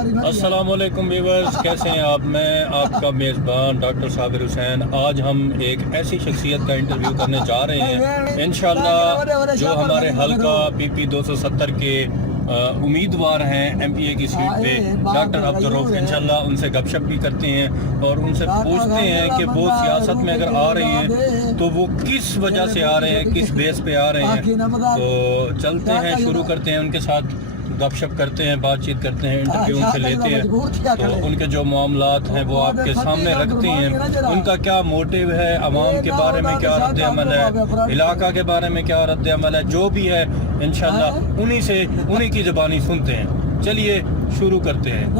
अस्सलाम वालेकुम व्यूअर्स, कैसे हैं आप? मैं आपका मेज़बान डॉक्टर साबिर हुसैन। आज हम एक ऐसी शख्सियत का इंटरव्यू करने जा रहे हैं इंशाल्लाह, जो हमारे हल्का PP 270 के उम्मीदवार हैं MPA की सीट पे, डॉक्टर अब्दुल रऊफ। इंशाल्लाह उनसे गपशप भी करते हैं और उनसे पूछते हैं कि वो सियासत में अगर आ रहे हैं तो वो किस वजह से आ रहे हैं, किस बेस पे आ रहे हैं। तो चलते हैं, शुरू करते हैं, उनके साथ गपशप करते हैं, बातचीत करते हैं, इंटरव्यू उनसे लेते हैं। तो उनके जो मामलात हैं वो आपके सामने रखते हैं। उनका क्या मोटिव है, अवाम के बारे में क्या रद्द अमल है, इलाका के बारे में क्या रद्द अमल है, जो भी है इंशाल्लाह उन्हीं की ज़बानी सुनते हैं। चलिए शुरू करते हैं।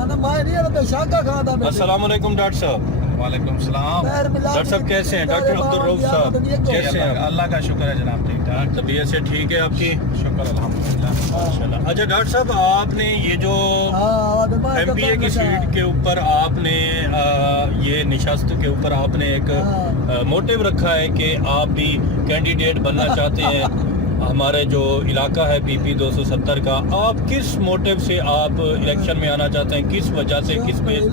अस्सलाम वालेकुम डॉक्टर साहब। वालेकुम सलाम। डॉक्टर साहब कैसे हैं? डॉक्टर अब्दुल रऊफ साहब कैसे हैं? अल्लाह का शुक्र है जनाब, ठीक ठाक। तबीयत से ठीक है आपकी? शुक्र अल्हम्दुलिल्लाह। माशाल्लाह। अच्छा डॉक्टर साहब, आपने ये जो MPA की सीट के ऊपर आपने ये निशस्त के ऊपर आपने एक मोटिव रखा है कि आप भी कैंडिडेट बनना चाहते हैं हमारे जो इलाका है PP 270 का। आप किस मोटिव से आप इलेक्शन में आना चाहते हैं, किस वजह से, किस बेस पे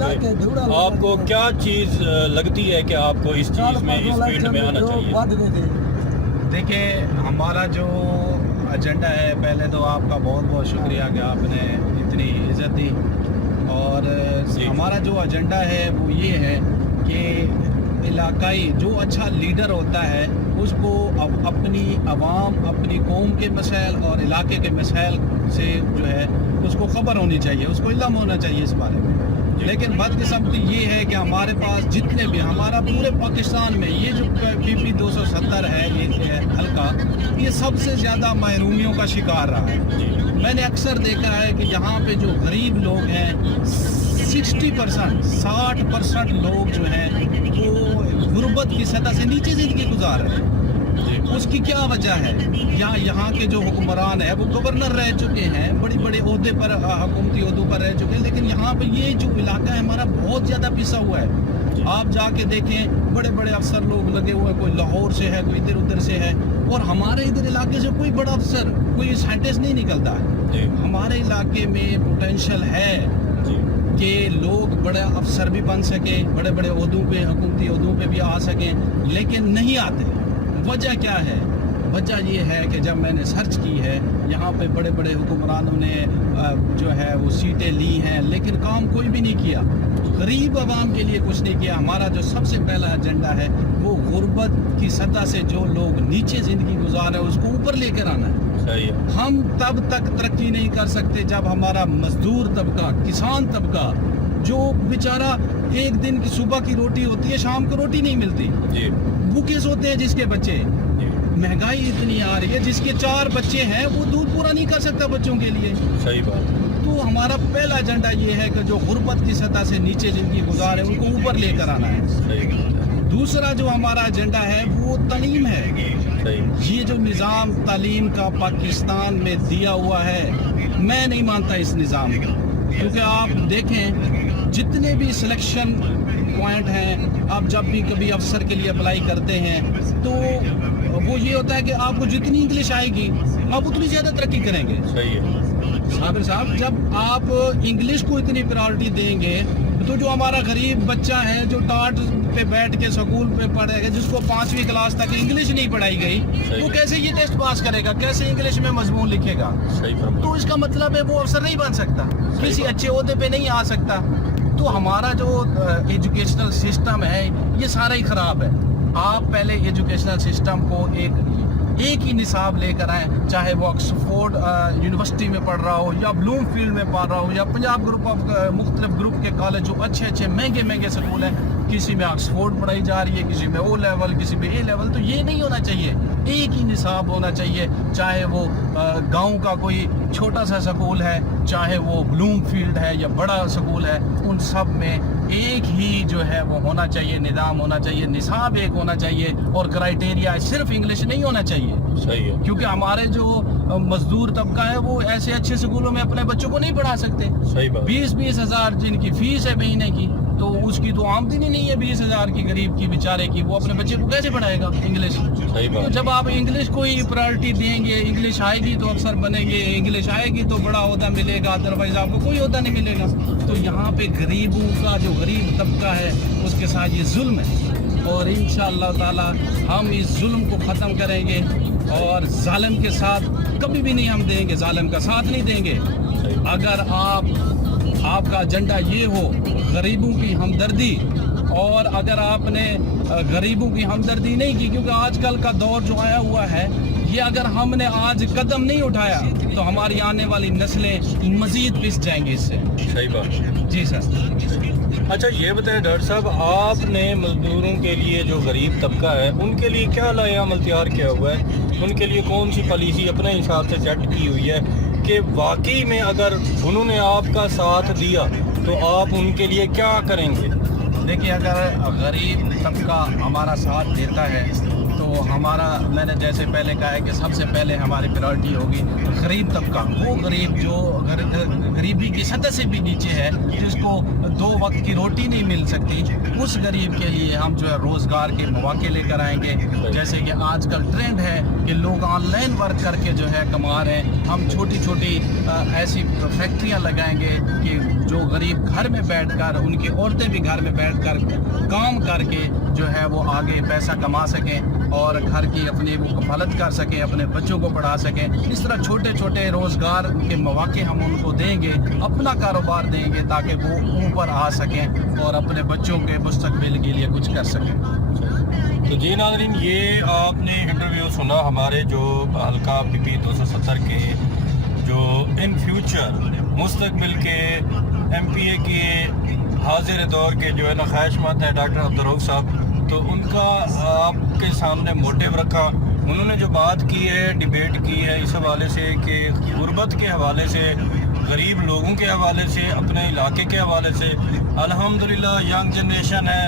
आपको क्या चीज़ लगती है कि आपको इस चीज़ में, इस फील्ड में आना चाहिए? देखिए, हमारा जो एजेंडा है, पहले तो आपका बहुत बहुत शुक्रिया कि आपने इतनी इज़्ज़त दी। और हमारा जो एजेंडा है वो ये है कि इलाकाई जो अच्छा लीडर होता है उसको अपनी आवाम, अपनी कौम के मसाइल और इलाके के मसाइल से जो है उसको ख़बर होनी चाहिए, उसको इल्म होना चाहिए इस बारे में। लेकिन बदकिस्मती ये है कि हमारे पास जितने भी, हमारा पूरे पाकिस्तान में ये जो PP 270 है, ये हल्का, ये सबसे ज़्यादा महरूमियों का शिकार रहा है। मैंने अक्सर देखा है कि यहाँ पे जो गरीब लोग हैं 60% लोग जो हैं वो गुर्बत की सतह से नीचे ज़िंदगी गुजार रहे हैं। उसकी क्या वजह है? यहाँ के जो हुक्मरान है वो गवर्नर रह चुके हैं, बड़ी बड़े ओहदे पर, हुकूमती ओहदों पर रह चुके हैं, लेकिन यहाँ पे ये जो इलाका है हमारा बहुत ज़्यादा पिसा हुआ है। आप जाके देखें, बड़े बड़े अफसर लोग लगे हुए हैं, कोई लाहौर से है, कोई इधर उधर से है, और हमारे इधर इलाके से कोई बड़ा अफसर, कोई साइंटिस्ट नहीं निकलता है। हमारे इलाके में पोटेंशियल है कि लोग बड़े अफसर भी बन सके, बड़े बड़े ओहदों पे, हुकूमती ओहदों पे भी आ सकें, लेकिन नहीं आते। वजह क्या है? वजह ये है कि जब मैंने सर्च की है, यहाँ पे बड़े बड़े हुक्मरानों ने जो है वो सीटें ली हैं, लेकिन काम कोई भी नहीं किया, गरीब आवाम के लिए कुछ नहीं किया। हमारा जो सबसे पहला एजेंडा है वो गुर्बत की सतह से जो लोग नीचे ज़िंदगी गुजार रहे हैं उसको ऊपर लेकर आना है। सही है। हम तब तक तरक्की नहीं कर सकते जब हमारा मजदूर तबका, किसान तबका, जो बेचारा एक दिन की सुबह की रोटी होती है, शाम को रोटी नहीं मिलती, भूखे सोते हैं जिसके बच्चे, महंगाई इतनी आ रही है, जिसके 4 बच्चे हैं वो दूध पूरा नहीं कर सकता बच्चों के लिए। सही बात। तो हमारा पहला एजेंडा ये है कि जो गुर्बत की सतह से नीचे जिनकी गुजार है उनको ऊपर लेकर आना है। सही। दूसरा जो हमारा एजेंडा है वो तालीम है। सही। ये जो निज़ाम तालीम का पाकिस्तान में दिया हुआ है, मैं नहीं मानता इस निज़ाम को, क्योंकि आप देखें जितने भी सिलेक्शन पॉइंट हैं, आप जब भी कभी अफसर के लिए अप्लाई करते हैं तो वो ये होता है कि आपको जितनी इंग्लिश आएगी आप उतनी ज़्यादा तरक्की करेंगे। सही है साबिर साहब, जब आप इंग्लिश को इतनी प्रायोरिटी देंगे तो जो हमारा गरीब बच्चा है जो टाट पे बैठ के स्कूल पे पढ़ेगा, जिसको 5वीं क्लास तक इंग्लिश नहीं पढ़ाई गई, वो कैसे ये टेस्ट पास करेगा, कैसे इंग्लिश में मजमून लिखेगा? सही। तो इसका मतलब है वो अफसर नहीं बन सकता, किसी अच्छे ओहदे पे नहीं आ सकता। तो हमारा जो एजुकेशनल सिस्टम है ये सारा ही ख़राब है। आप पहले एजुकेशनल सिस्टम को एक ही निसाब लेकर आए, चाहे वो ऑक्सफोर्ड यूनिवर्सिटी में पढ़ रहा हो, या ब्लूमफील्ड में पढ़ रहा हो, या पंजाब ग्रुप ऑफ मुख्तलिफ ग्रुप के कॉलेज जो अच्छे महंगे स्कूल हैं, किसी में ऑक्सफोर्ड पढ़ाई जा रही है, किसी में O लेवल, किसी में A लेवल। तो ये नहीं होना चाहिए, एक ही निसाब होना चाहिए, चाहे वो गांव का कोई छोटा सा स्कूल है, चाहे वो ब्लूमफील्ड है या बड़ा स्कूल है, उन सब में एक ही जो है वो होना चाहिए, निज़ाम होना चाहिए, निसाब एक होना चाहिए, और क्राइटेरिया सिर्फ इंग्लिश नहीं होना चाहिए। सही है। क्योंकि हमारे जो मजदूर तबका है वो ऐसे अच्छे स्कूलों में अपने बच्चों को नहीं पढ़ा सकते। सही बात। 20-20 हज़ार जिनकी फीस है महीने की, तो उसकी तो आमदनी नहीं है 20,000 की गरीब की बेचारे की, वो अपने बच्चे को कैसे पढ़ाएगा इंग्लिश? सही बात। तो जब आप इंग्लिश को ही प्रायोरिटी देंगे, इंग्लिश आएगी तो अफसर बनेंगे, इंग्लिश आएगी तो बड़ा ओहदा मिलेगा, अदरवाइज आपको कोई ओहदा नहीं मिलेगा। तो यहाँ पे गरीबों का जो गरीब तबका है उसके साथ ये जुल्म है, और इंशाअल्लाह ताला हम इस जुल्म को ख़त्म करेंगे और जालिम के साथ कभी भी नहीं हम देंगे, जालिम का साथ नहीं देंगे। अगर आपका एजेंडा ये हो गरीबों की हमदर्दी, और अगर आपने गरीबों की हमदर्दी नहीं की, क्योंकि आजकल का दौर जो आया हुआ है ये अगर हमने आज कदम नहीं उठाया तो हमारी आने वाली नस्लें मजीद पिस जाएंगी इससे। सही बात जी सर। अच्छा ये बताएं डॉक्टर साहब, आपने मजदूरों के लिए जो गरीब तबका है उनके लिए क्या लाएअमल तैयार किया हुआ है, उनके लिए कौन सी पॉलिसी अपने हिसाब से सेट की हुई है कि वाकई में अगर उन्होंने आपका साथ दिया तो आप उनके लिए क्या करेंगे? देखिए, अगर गरीब तबका हमारा साथ देता है तो हमारा, मैंने जैसे पहले कहा है कि सबसे पहले हमारी प्रायोरिटी होगी गरीब तबका, वो गरीब जो गरीबी की सतह से भी नीचे है, जिसको 2 वक्त की रोटी नहीं मिल सकती, उस गरीब के लिए हम जो है रोज़गार के मौके लेकर आएंगे। जैसे कि आजकल ट्रेंड है कि लोग ऑनलाइन वर्क करके जो है कमा रहे हैं, हम छोटी छोटी ऐसी फैक्ट्रियाँ लगाएंगे कि जो गरीब घर में बैठकर, उनकी औरतें भी घर में बैठकर काम करके जो है वो आगे पैसा कमा सकें और घर की अपनी वो कफालत कर सकें, अपने बच्चों को पढ़ा सकें। इस तरह छोटे छोटे रोज़गार के मौके हम उनको देंगे, अपना कारोबार देंगे ताकि वो ऊपर आ सकें और अपने बच्चों के मुस्तकबिल के लिए कुछ कर सकें। तो जी नाज़रीन, ये आपने इंटरव्यू सुना हमारे जो हल्का PP 270 के जो इन फ्यूचर मुस्तकबिल के MPA के हाजिर दौर के जो है ना ख्वाहिशमंद है डॉक्टर अब्दुर्रऊफ साहब, तो उनका आपके सामने मोटिव रखा। उन्होंने जो बात की है, डिबेट की है इस हवाले से कि गुर्बत के हवाले से, गरीब लोगों के हवाले से, अपने इलाके के हवाले से। अल्हम्दुलिल्लाह यंग जनरेशन है,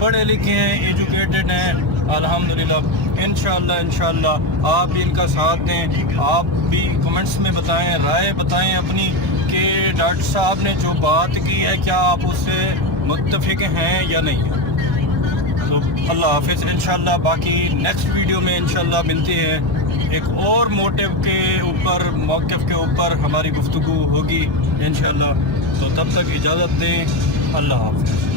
पढ़े लिखे हैं, एजुकेटेड हैं अल्हम्दुलिल्लाह। इंशाअल्लाह आप भी इनका साथ दें, आप भी कमेंट्स में बताएं, राय बताएं अपनी कि डॉक्टर साहब ने जो बात की है क्या आप उससे मुत्तफिक हैं या नहीं हैं। तो अल्लाह हाफिज़, इंशाअल्लाह बाकी नेक्स्ट वीडियो में इंशाअल्लाह मिलते हैं, एक और मोटिव के ऊपर, मौक़िफ़ के ऊपर हमारी गुफ्तगू होगी इंशाअल्लाह। तो तब तक इजाज़त दें, अल्लाह हाफिज़।